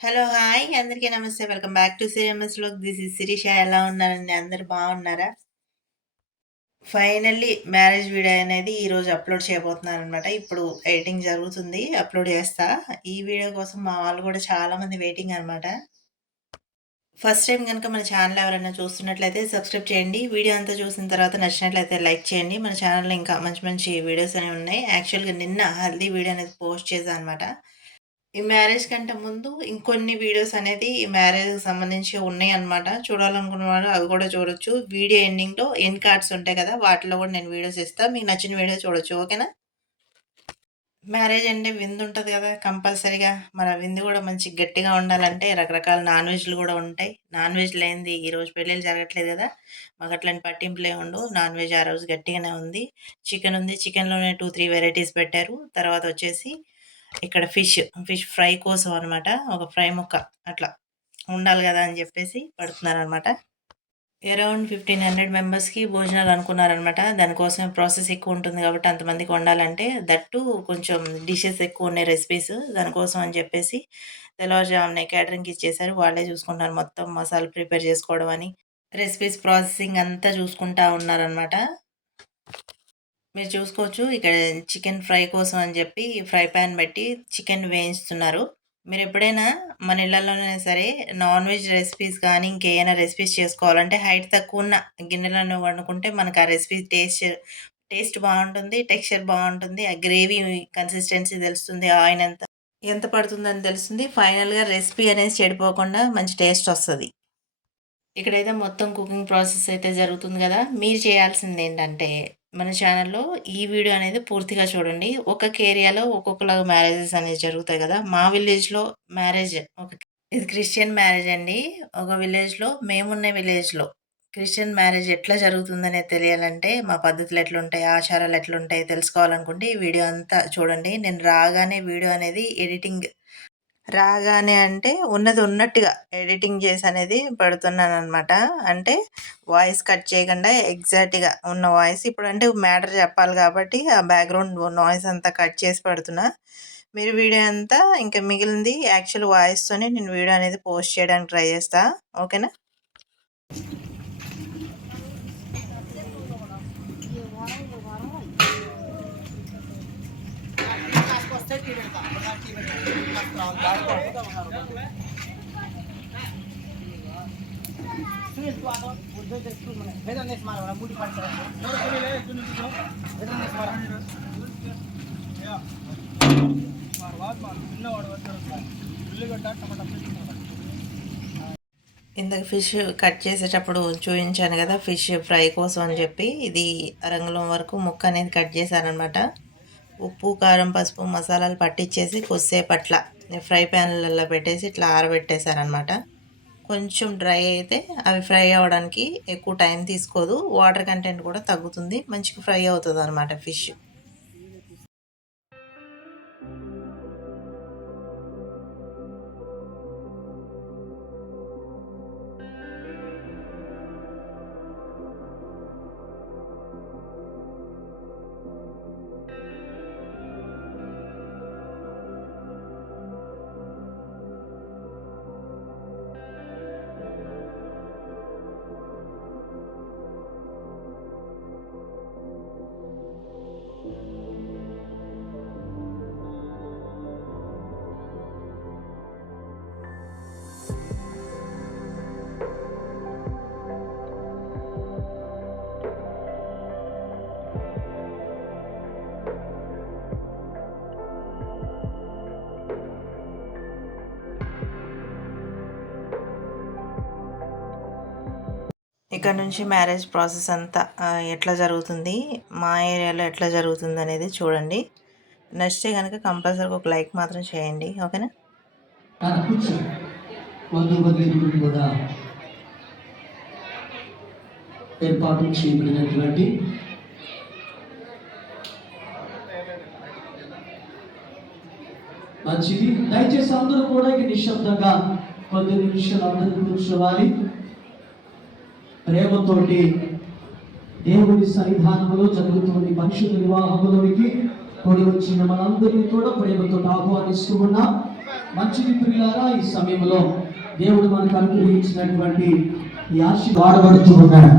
Hello! Hi! అందరికీ నమస్తే. Welcome back to CMS vlog. This is Shirisha. ఎలా ఉన్నారండి? అందరూ బాగున్నారా? ఫైనల్లీ మ్యారేజ్ వీడియో అనేది ఈరోజు అప్‌లోడ్ చేయబోతున్నాననమాట. ఇప్పుడు ఎడిటింగ్ జరుగుతుంది. అప్‌లోడ్ చేస్తా. ఈ వీడియో కోసం మా వాళ్ళు కూడా చాలామంది వెయిటింగ్ అనమాట. ఫస్ట్ టైమ్ గనుక మన ఛానల్ ఎవరైనా చూస్తున్నట్లయితే సబ్స్క్రైబ్ చేయండి. వీడియో అంతా చూసిన తర్వాత నచ్చినట్లయితే లైక్ చేయండి. మన ఛానల్‌లో ఇంకా మంచి మంచి వీడియోస్ అనేవి ఉన్నాయి. యాక్చువల్‌గా నిన్న హల్దీ వీడియో అనేది పోస్ట్ చేశా అనమాట. ఈ మ్యారేజ్ కంటే ముందు ఇంకొన్ని వీడియోస్ అనేది ఈ మ్యారేజ్‌కి సంబంధించి ఉన్నాయన్నమాట. చూడాలనుకున్న వాళ్ళు అవి కూడా చూడొచ్చు. వీడియో ఎండింగ్‌లో ఎండ్ కార్డ్స్ ఉంటాయి కదా! వాటిలో కూడా నేను వీడియోస్ ఇస్తా. మీకు నచ్చిన వీడియో చూడొచ్చు. ఓకేనా? మ్యారేజ్ అంటే విందుంటది కదా! కంపల్సరీగా. మరి ఆ విందు కూడా మంచి గట్టిగా ఉండాలంటే రకరకాల నాన్ వెజ్‌లు కూడా ఉంటాయి. నాన్ వెజ్ లేనిది ఈరోజు పెళ్ళిళ్ళు జరగట్లేదు కదా! మాకు అట్లాంటి పట్టింపులేమి ఉండవు. నాన్ వెజ్ ఆ రోజు గట్టిగానే ఉంది. చికెన్ ఉంది. చికెన్‌లోనే 2, 3 వెరైటీస్ పెట్టారు. తర్వాత వచ్చేసి ఇక్కడ ఫిష్ ఫ్రై కోసం అనమాట. ఒక ఫ్రై ముక్క అట్లా ఉండాలి గదా! అని జెప్పేసి పెడుతున్నారనమాట. అరౌండ్ 1500 మెంబర్స్‌కి భోజనాలు అనుకున్నారనమాట. దానికోసం ప్రాసెస్ ఎక్కువుంటుంది గాబట్టి అంతమందికి వండాలంటే దట్టు కొంచెం డిషెస్ ఎక్కువున్నాయి రెసిపీస్. దానికోసం అని జెప్పేసి తెల్లవారుజామునే క్యాటరింగ్‌కి ఇచ్చేసారు. వాళ్ళే జూసుకుంటున్నారు మొత్తం మసాలా ప్రిపేర్ జేసుకోవడం అని, రెసిపీస్ ప్రాసెసింగ్ అంతా చూసుకుంటా ఉన్నారనమాట. మీరు చూసుకోవచ్చు ఇక్కడ చికెన్ ఫ్రై కోసం అని చెప్పి ఫ్రై పాన్ పెట్టి చికెన్ వేయిస్తున్నారు. మీరెప్పుడైనా మన ఇళ్లలోనైనా సరే నాన్ వెజ్ రెసిపీస్ కానీ, ఇంకేమైనా రెసిపీస్ చేసుకోవాలంటే హైట్ తక్కువున్న గిన్నెలలో వండుకుంటే మనకు ఆ రెసిపీ టేస్ట్ బావుంటుంది. టెక్స్చర్ బావుంటుంది. ఆ గ్రేవీ కన్సిస్టెన్సీ తెలుస్తుంది. ఆయిల్ ఎంత పడుతుందని తెలుస్తుంది. ఫైనల్‌గా రెసిపీ అనేది చెడిపోకుండా మంచి టేస్ట్ వస్తది. ఇక్కడైతే మొత్తం కుకింగ్ ప్రాసెస్ అయితే జరుగుతుంది గదా! మీరు చేయాల్సిందేంటంటే, మన ఛానల్‌లో ఈ వీడియో అనేది పూర్తిగా చూడండి. ఒక్కొక్క ఏరియాలో ఒక్కొక్కలాగా మ్యారేజెస్ అనేవి జరుగుతాయి గదా! మా విలేజ్‌లో మ్యారేజ్ ఇది క్రిస్టియన్ మ్యారేజ్ అండి. ఒక విలేజ్‌లో మేమున్న విలేజ్‌లో క్రిస్టియన్ మ్యారేజ్ ఎట్లా జరుగుతుందనేది తెలియాలంటే, మా పద్ధతులు ఎట్లుంటాయి, ఆచారాలు ఎట్లుంటాయి తెలుసుకోవాలనుకుంటే ఈ వీడియో అంతా చూడండి. నేను రాగానే వీడియో అనేది రాగానే అంటే ఉన్నది ఉన్నట్టుగా ఎడిటింగ్ చేసనేది పెడుతున్నాననమాట. అంటే వాయిస్ కట్ చేయకుండా ఎగ్జాక్ట్‌గా ఉన్న వాయిస్ ఇప్పుడంటే మ్యాటర్ చెప్పాలి కాబట్టి ఆ బ్యాక్‌గ్రౌండ్ నాయిస్ అంతా కట్ చేసి పెడుతున్నా. మీరు వీడియో అంతా ఇంకా మిగిలింది యాక్చువల్ వాయిస్‌తోనే నేను వీడియో అనేది పోస్ట్ చేయడానికి ట్రై చేస్తా. ఓకేనా? ఇందాక ఫిష్ కట్ చేసేటప్పుడు చూయించాను కదా! ఫిష్ ఫ్రై కోసం అని చెప్పి ఇది అరంగుళం వరకు ముక్క అనేది కట్ చేశాననమాట. ఉప్పు, కారం, పసుపు, మసాలాలు పట్టించేసి కొద్దిసేపు అట్లా ఫ్రై ప్యాన్‌లలో పెట్టేసి ఇట్లా ఆరబెట్టేశాననమాట. కొంచెం డ్రై అయితే అవి ఫ్రై అవ్వడానికి ఎక్కువ టైం తీసుకోదు. వాటర్ కంటెంట్ కూడా తగ్గుతుంది. మంచిగా ఫ్రై అవుతదనమాట ఫిష్. ఇక్కడ నుంచి మ్యారేజ్ ప్రాసెస్ అంతా ఎట్లా జరుగుతుంది, మా ఏరియాలో ఎట్లా జరుగుతుంది అనేది చూడండి. నచ్చితే కనుక కంపల్సరీగా ఒక లైక్ మాత్రం చేయండి. ఓకేనా? కూడా ఏర్పాటు చేయబడినటువంటి మంచిది. దయచేసి అందరూ కూడా నిశ్శబ్దంగా కొద్ది నిమిషాలు అందరూ కూర్చోవాలి. ప్రేమతోటి దేవుడి సన్నిధానంలో జరుగుతున్న పరిశుద్ధ వివాహంలోనికి కూడి వచ్చిన మనందరినీ కూడా ప్రేమతో ఆహ్వానిస్తూ ఉన్నాం. మంచిది ప్రియులారా, ఈ సమయంలో దేవుడు మనకు అనుగ్రహించినటువంటి ఈ వాడబడుతూ ఉన్నాడు.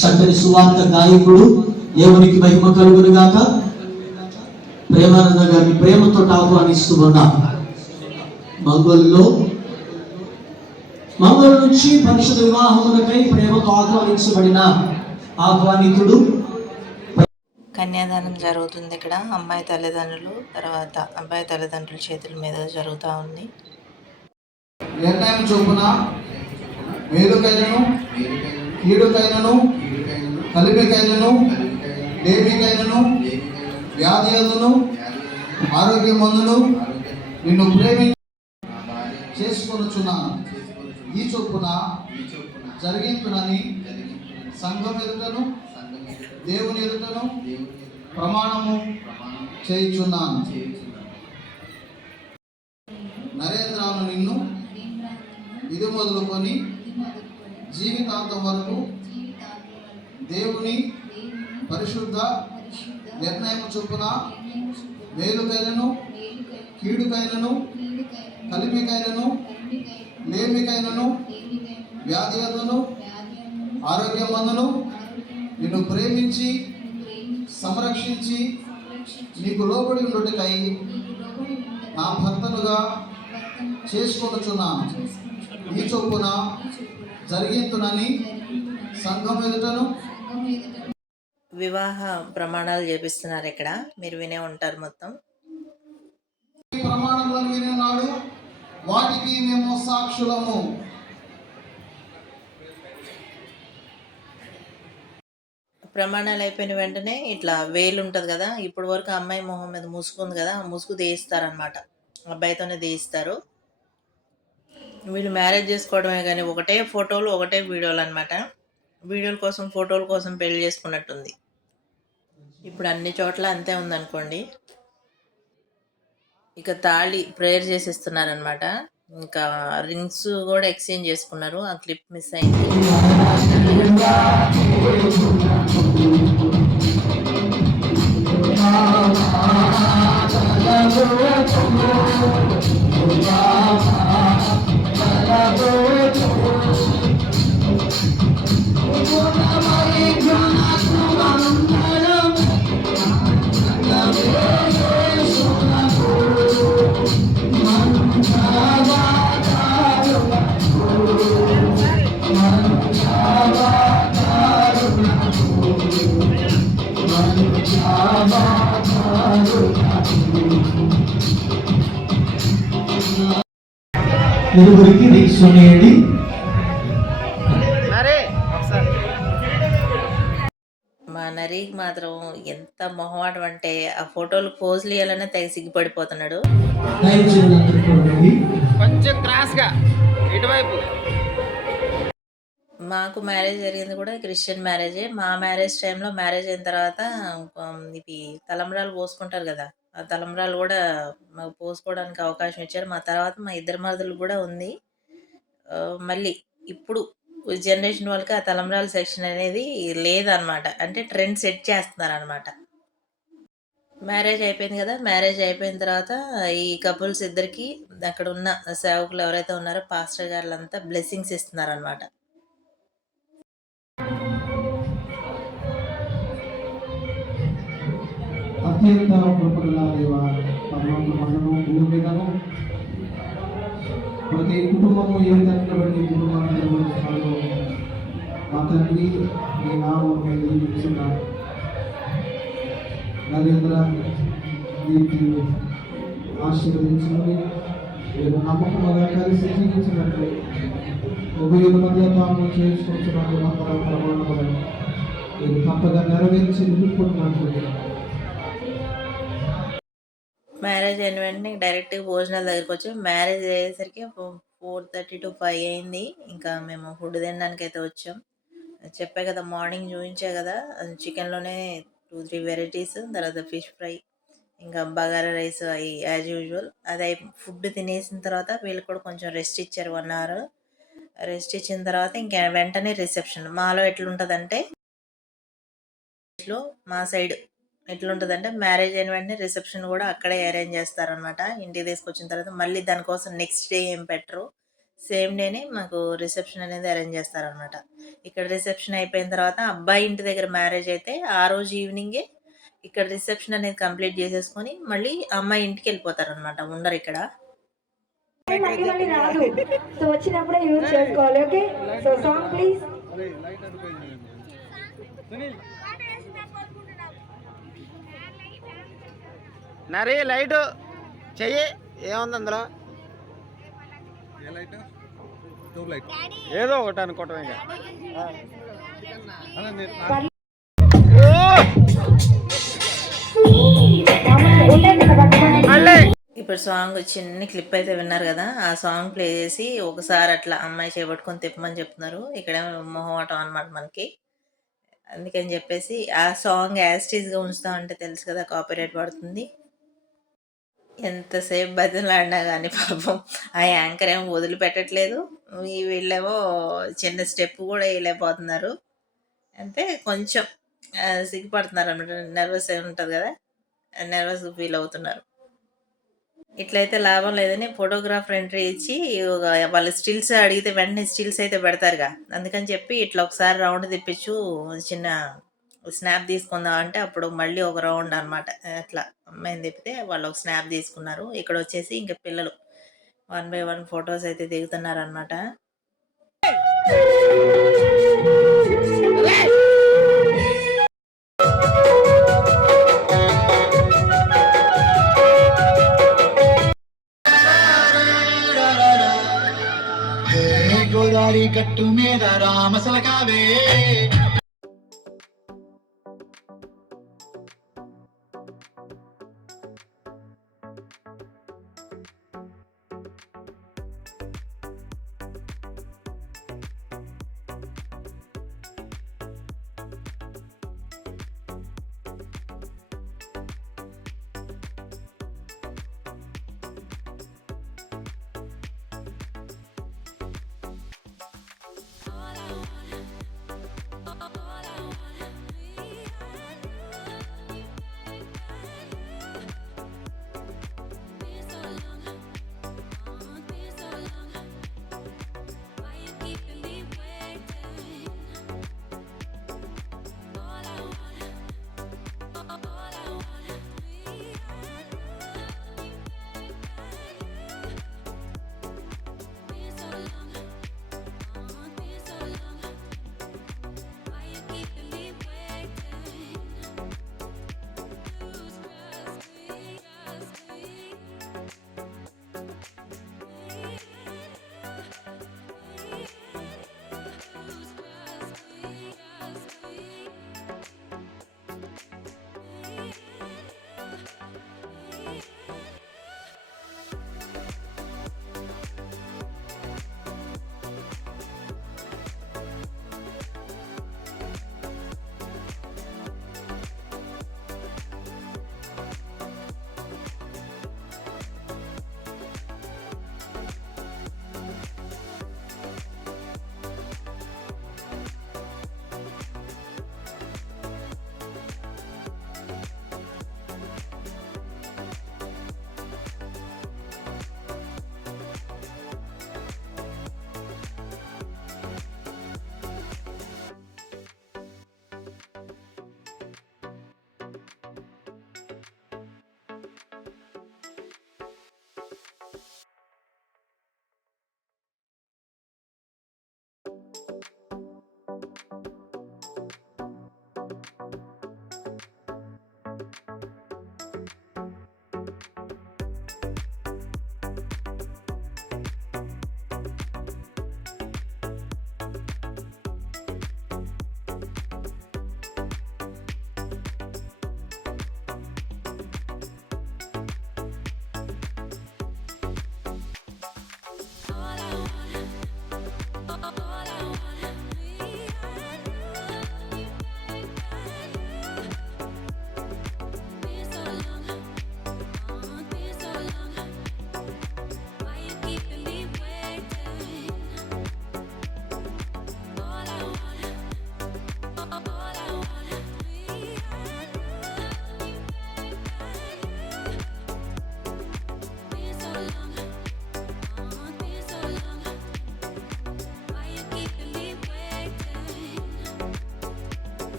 చక్కని సువార్త గాయకుడు, దేవునికి మహిమ కలుగును గాక. ప్రేమానంద గారిని ప్రేమతో ఆహ్వానిస్తూ ఉన్నాం. మంగళ నుంచి పరిశుద్ధ వివాహములకై ప్రేమతో ఆహ్వానించబడిన ఆహ్వానితుడు. కన్యాదానం జరుగుతుంది ఇక్కడ. అమ్మాయి తల్లిదండ్రులు, తర్వాత అబ్బాయి తల్లిదండ్రుల చేతుల మీద జరుగుతూ ఉంది. నిర్ణయం చొప్పున మేలుకైనను కీడుకైనను కలిపికైనను లేమికైనను వ్యాధియదును ఆరోగ్యమందును నిన్ను ప్రేమి చేసుకొనుచున్నాను. ఈ చొప్పున జరిగించునని సంఘం ఎదుటను దేవుని ఎదుటను ప్రమాణము చేయుచున్నాను. నరేంద్రాను నిన్ను ఇది మొదలుకొని జీవితాంతం వరకు దేవుని పరిశుద్ధ నిర్ణయం చొప్పున మేలుకైనను కీడుకైనను కలిమికైనను లేమికైనను వ్యాధియదును ఆరోగ్యమందును నిన్ను ప్రేమించి సంరక్షించి నీకు లోబడి ఉండుటకై నా భర్తనుగా చేసుకొనుచున్నాను. ఈ చొప్పున జరిగింతునని సంఘం ఎదుటను. వివాహ ప్రమాణాలు చేపిస్తున్నారు ఇక్కడ. మీరు వినే ఉంటారు మొత్తం. ఈ ప్రమాణములను విని ఉన్నాడు, వాటికి మేము సాక్షులము. ప్రమాణాలు అయిపోయిన వెంటనే ఇట్లా వేలు ఉంటుంది కదా, ఇప్పటి వరకు అమ్మాయి మొహం మీద ముసుగుంది కదా, ఆ ముసుగు తీయిస్తారనమాట. అబ్బాయితోనే తీయిస్తారు. వీళ్ళు మ్యారేజ్ చేసుకోవడమే కానీ ఒకటే ఫోటోలు ఒకటే వీడియోలు అనమాట. వీడియోల కోసం ఫోటోల కోసం పెళ్లి చేసుకున్నట్టుంది. ఇప్పుడు అన్ని చోట్ల అంతే ఉందనుకోండి. ఇక తాళి ప్రేయర్ చేసేస్తున్నారనమాట. ఇంకా రింగ్స్ కూడా ఎక్స్చేంజ్ చేసుకున్నారు. ఆ క్లిప్ మిస్ అయింది. ఇరువురికి రింగ్స్ ఉన్నాయండి. మా నరీకి మాత్రం ఎంత మొహమాటం అంటే ఆ ఫోటోలు పోజులు ఇవ్వాలన్నా తెగ సిగ్గుపడిపోతున్నాడు. కొంచెం క్రాస్గా ఇటువైపు. మాకు మ్యారేజ్ జరిగింది కూడా క్రిస్టియన్ మ్యారేజే. మా మ్యారేజ్ టైంలో మ్యారేజ్ అయిన తర్వాత ఇవి తలంబ్రాలు పోసుకుంటారు కదా, ఆ తలంబ్రాలు కూడా మాకు పోసుకోవడానికి అవకాశం ఇచ్చారు. మా తర్వాత మా ఇద్దరు మరుదులు కూడా ఉంది. మళ్ళీ ఇప్పుడు జనరేషన్ వాళ్ళకి ఆ తలంబ్రాల సెక్షన్ అనేది లేదనమాట. అంటే ట్రెండ్ సెట్ చేస్తున్నారనమాట. మ్యారేజ్ అయిపోయింది కదా, మ్యారేజ్ అయిపోయిన తర్వాత ఈ కపుల్స్ ఇద్దరికి అక్కడ ఉన్న సేవకులు ఎవరైతే ఉన్నారో పాస్టర్ గారులంతా బ్లెస్సింగ్స్ ఇస్తున్నారనమాట. అత్యంత కృపగల దేవ, పరలోకమందును భూమి మీదను ప్రతి కుటుంబము ఏ విధంగా బట్టి కుటుంబాన్ని నిర్వహిస్తున్నారో మా తండ్రి మీ నామం దీవించున్నాను. నరేంద్ర దీనికి ఆశీర్వదించుకుని మీరు నమ్మకముగా కలిసి జీవించినట్లు ఉభయుల మధ్య తాము చేసుకుంటున్నాను ప్రమాణములను మీరు తప్పగా నెరవేర్చి నిలుపుకున్నట్లు. మ్యారేజ్ అయిన వెంటనే డైరెక్ట్గా భోజనాల దగ్గరికి వచ్చి మ్యారేజ్ అయ్యేసరికి 4:30 to 5 అయింది. ఇంకా మేము ఫుడ్ తినడానికి అయితే వచ్చాం. చెప్పే కదా, మార్నింగ్ చూపించే కదా, చికెన్లోనే 2-3 వెరైటీస్, తర్వాత ఫిష్ ఫ్రై, ఇంకా బగారా రైస్ అవి యాజ్ యూజువల్. అది ఫుడ్ తినేసిన తర్వాత వీళ్ళు కూడా కొంచెం రెస్ట్ ఇచ్చారు. 1 hour రెస్ట్ ఇచ్చిన తర్వాత ఇంకా వెంటనే రిసెప్షన్. మాలో ఎట్లుంటుందంటే, మా సైడ్ ఎట్లుంటదంటే మ్యారేజ్ అయిన వెంటనే రిసెప్షన్ గూడా అక్కడే అరేంజ్ చేస్తారనమాట. ఇంటికి తీసుకొచ్చిన తర్వాత మళ్ళీ దానికోసం నెక్స్ట్ డే ఏం పెట్టరు. సేమ్ డేనే మాకు రిసెప్షన్ అనేది అరేంజ్ చేస్తారనమాట. ఇక్కడ రిసెప్షన్ అయిపోయిన తర్వాత అబ్బాయి ఇంటి దగ్గర మ్యారేజ్ అయితే ఆ రోజు ఈవినింగే ఇక్కడ రిసెప్షన్ అనేది కంప్లీట్ చేసేసుకొని మళ్ళీ అమ్మాయి ఇంటికెళ్ళిపోతారనమాట. ఉండరిక్కడ. మళ్ళీ మళ్ళీ రాదు. సో వచ్చినప్పుడే యూజ్ చేసుకోవాలి. Okay, so song please. నరే లైట్ చెయ్యి, ఏముంది అందులో? ఏదో ఒకటి అనుకోవటం ఇంకా. మళ్ళీ ఇప్పుడు సాంగ్ చిన్న క్లిప్ అయితే విన్నారు కదా! ఆ సాంగ్ ప్లే చేసి ఒకసారి అట్లా అమ్మాయి చేపట్టుకొని తిప్పమని చెప్తున్నారు. ఇక్కడేమో మొహమాటం అనమాట మనకి. అందుకని చెప్పేసి ఆ సాంగ్ యాజ్ ఇట్ ఈస్‌గా ఉంచుతామంటే తెలుసు కదా! కాపీరైట్ పడుతుంది. ఎంతసేపు బతిమలాడినా గానీ పాపం ఆ యాంకర్ ఏమో వదిలిపెట్టట్లేదు. వీళ్ళేమో చిన్న స్టెప్ కూడా ఎయలేకపోతున్నారు. అంటే కొంచెం సిగ్గుపడుతున్నారనమాట. నర్వస్ ఉంటది కదా! నర్వస్‌గా ఫీల్ అవుతున్నారు. ఇట్లయితే లాభం లేదని ఫోటోగ్రాఫర్ ఎంట్రీ ఇచ్చి వాళ్ళు స్టిల్స్ అడిగితే వెంటనే స్టిల్స్ అయితే పెడతారుగా. అందుకని చెప్పి ఇట్లా ఒకసారి రౌండ్ తిప్పించు చిన్న స్నాప్ తీసుకుందాం అంటే అప్పుడు మళ్ళీ ఒక రౌండ్ అనమాట. అట్లా అమ్మాయిని తిప్పితే వాళ్ళు ఒక స్నాప్ తీసుకున్నారు. ఇక్కడ వచ్చేసి ఇంక పిల్లలు 1 బై 1 ఫొటోస్ అయితే దిగుతున్నారనమాట. గోదావరి గట్టు మీద రామసలకావే.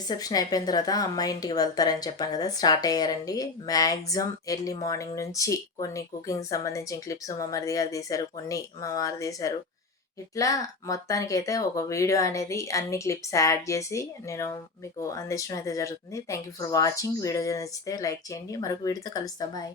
రిసెప్షన్ అయిపోయిన తర్వాత అమ్మాయి ఇంటికి వెళ్తారని చెప్పాను కదా! స్టార్ట్ అయ్యారండి. మ్యాక్సిమం ఎర్లీ మార్నింగ్ నుంచి కొన్ని కుకింగ్‌కి సంబంధించిన క్లిప్స్ మా మరిది గారు తీశారు. కొన్ని మా వారు తీశారు. ఇట్లా మొత్తానికైతే ఒక వీడియో అనేది అన్ని క్లిప్స్ యాడ్ చేసి నేను మీకు అందించడం అయితే జరుగుతుంది. Thank you for watching. Video నచ్చితే లైక్ చేయండి. మరొక వీడియోతో కలుస్తా. బాయ్.